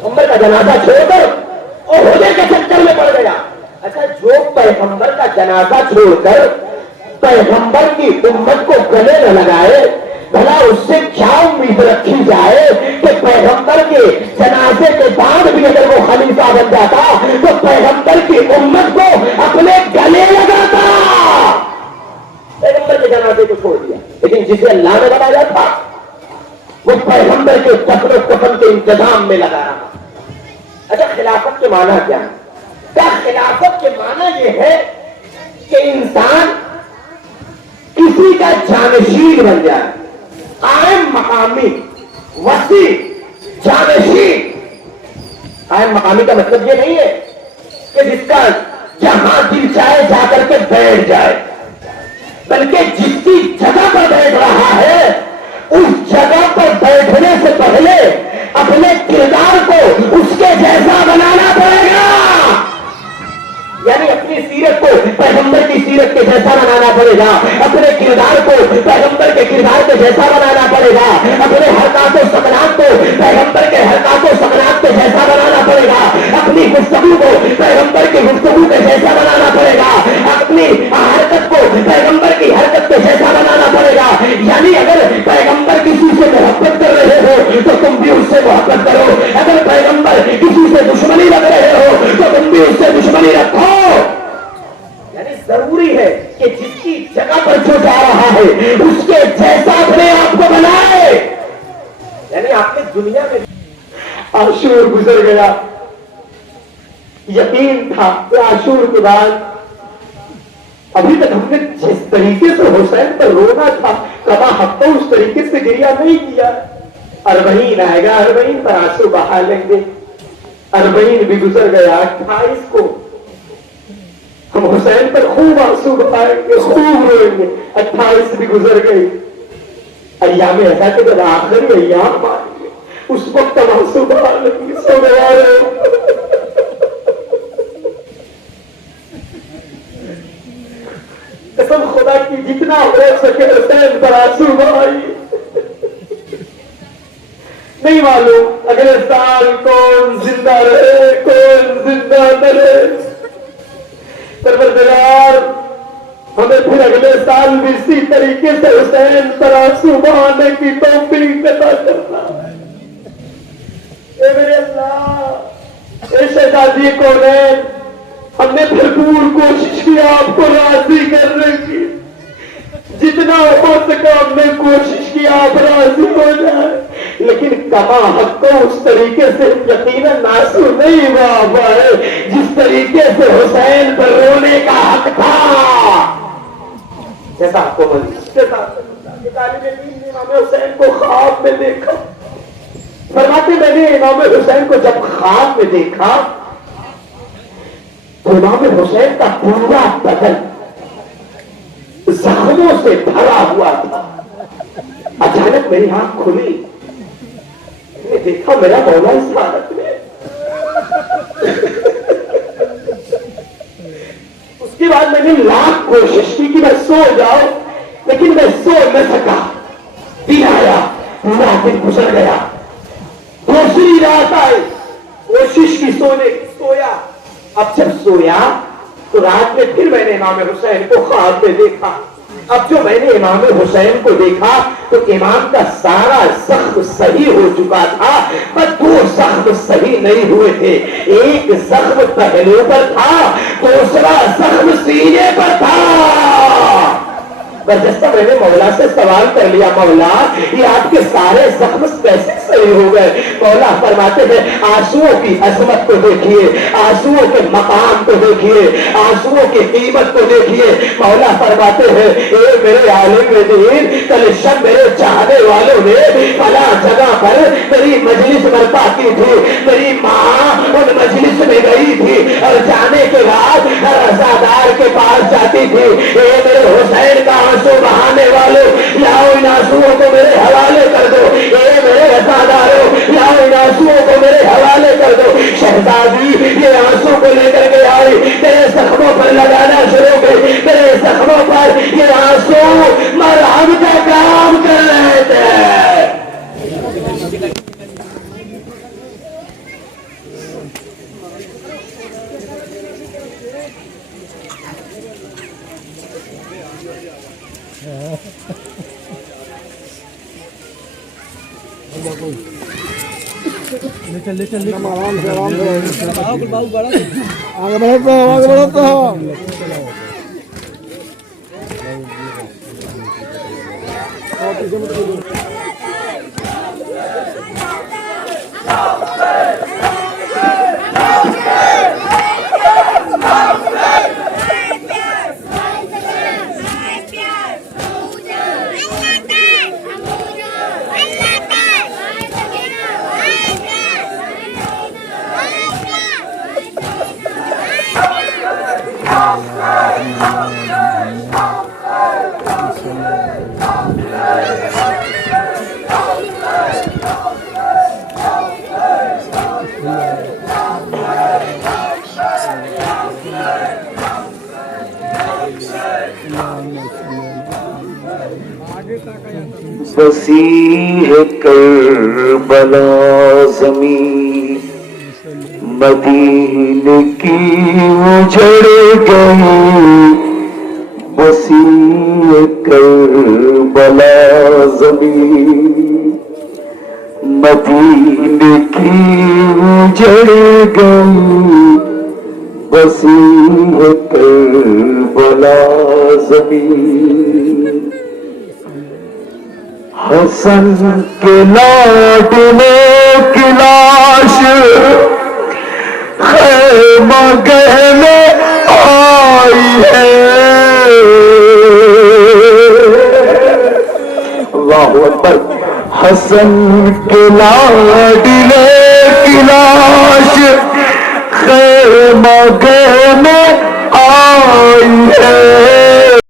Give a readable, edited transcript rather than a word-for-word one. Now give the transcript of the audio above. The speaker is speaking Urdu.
پیغمبر کا جنازہ چھوڑ کر عہدے کے چکر میں پڑ گیا. اچھا جو پیغمبر کا جنازہ چھوڑ کر پیغمبر کی امت کو گلے نہ لگائے, بھلا اس سے کیا امید رکھی جائے کہ پیغمبر کے جنازے کے بعد بھی اگر وہ خلیفہ بن جاتا تو پیغمبر کی امت کو اپنے گلے لگاتا. پیغمبر کے جنازے کو چھوڑ دیا, لیکن جسے اللہ نے بنایا تھا وہ پیغمبر کے دفن و کفن کے انتظام میں لگا رہا. اچھا خلافت کے معنی کیا ہے؟ کیا خلافت کے معنی یہ ہے کہ انسان کسی کا جانشین بن جائے, قائم مقامی وسیع جانشین. قائم مقامی کا مطلب یہ نہیں ہے کہ جس کا جہاں دل چاہے جا کر کے بیٹھ جائے, بلکہ جس کی جگہ پر بیٹھ رہا ہے اس جگہ پر بیٹھنے سے پہلے اپنے کردار کو اس کے جیسا بنانا پڑے گا. یعنی اپنی سیرت کو پیغمبر کی سیرت کے جیسا بنانا پڑے گا, اپنے کردار کو پیغمبر کے کردار کے جیسا بنانا پڑے گا, اپنے حرکات و سکنات کو پیغمبر کے حرکات و سکنات کے جیسا بنانا پڑے گا, اپنی گفتگو کو پیغمبر کی گفتگو کے جیسا بنانا پڑے گا, اپنی حرکت کو پیغمبر کی حرکت کے جیسا بنانا پڑے گا. یعنی اگر پیغمبر کسی سے محبت کر رہے ہو تو تم بھی اس سے محبت کرو, اگر پیغمبر کسی سے دشمنی رکھ رہے ہو تو تم بھی اس سے دشمنی رکھو. یعنی ضروری ہے کہ جس کی جگہ پر جو جا رہا ہے اس کے جیسا اپنے آپ کو بنائے. یعنی آپ نے دنیا میں عاشور گزر گیا, یقین تھا کہ عاشور کے بعد ابھی تک ہم نے جس طریقے سے حسین پر رونا تھا کما حق اس طریقے سے گریا نہیں کیا. اربعین آئے گا, اربعین پر آنسو بہا لیں گے. اربعین بھی گزر گیا, 28 کو ہم حسین پر خوب آنسو بہائیں گے, خوب روئیں گے. 28 بھی گزر گئی. ایام ایسا کہ جب آخری ایام آئیں گے اس وقت ہم آنسو بہا لیں گے. سو گیا قسم خدا کی جتنا ہو سکے حسین پر آنسو بہائیے. نہیں معلوم اگلے سال کون زندہ رہے کون زندہ نہ رہے. پروردگار ہمیں پھر اگلے سال بھی اسی طریقے سے حسین پر آنسو بہانے کی توفیق عطا کرنا. اے میرے اللہ, اے شہزادی کونین, ہم نے بھرپور کوشش کی آپ کو راضی کرنے کی, جتنا ہو سکا ہم نے کوشش کی آپ راضی ہو جائے, لیکن کما حق کو اس طریقے سے یقیناً آنسو نہیں ہوا ہے جس طریقے سے حسین پر رونے کا حق تھا. جیسا آپ کو طالب علم نے امام حسین کو خواب میں دیکھا, فرماتے میں نے امام حسین کو جب خواب میں دیکھا تو امام حسین کا پورا بدن زخموں سے بھرا ہوا تھا. اچانک میری آنکھ کھلی, میں نے دیکھا میرا مولا اس حالت میں. اس کے بعد میں نے لاکھ کوشش کی کہ میں سو جاؤں, لیکن میں سو نہ سکا. دن آیا, پورا دن گزر گیا, دوسری رات آئی, کوشش کی سونے کی, سویا. اب جب سویا تو رات میں پھر میں نے امام حسین کو خواب میں دیکھا. اب جو میں نے امام حسین کو دیکھا تو امام کا سارا زخم صحیح ہو چکا تھا, پر 2 زخم صحیح نہیں ہوئے تھے. ایک زخم پہلو پر تھا, دوسرا زخم سینے پر تھا. برجستہ میں نے مولا سے سوال کر لیا, مولا یہ آپ کے سارے زخم کیسے صحیح ہو گئے؟ مولا فرماتے ہیں آنسوؤں کی عظمت کو دیکھیے, آنسوؤں کے مقام کو دیکھیے, آنسوؤں کی قیمت کو دیکھیے. مولا فرماتے ہیں اے میرے عالم دین, کل شب میرے چاہنے والوں نے فلاں جگہ پر میری مجلس برپا کی تھی, میری ماں ان مجلس میں گئی تھی اور جانے کے بعد ہر عزادار کے پاس جاتی تھی. اے میرے حسین کا آنسو بہانے والوں, لاؤ ان آنسوؤں کو میرے حوالے کر دو. اے میرے وفاداروں, لاؤ ان آنسوؤں کو میرے حوالے کر دو. شہزادی یہ آنسو کو لے کر کے آئی, میرے زخموں پر لگانا شروع کر. میرے زخموں پر یہ آنسو مرہم کا کام کر. بسی ہے کربلا زمین مدینے کی اجڑ گئی، بسی ہے کربلا زمین مدینے کی اجڑ گئی، بسی ہے کربلا زمین۔ حسن کے لاڈلے کی لاش خیمہ گہنے آئی ہے، اللہ اکبر۔ حسن کے لاڈلے کی لاش خیمہ گہنے آئی ہے،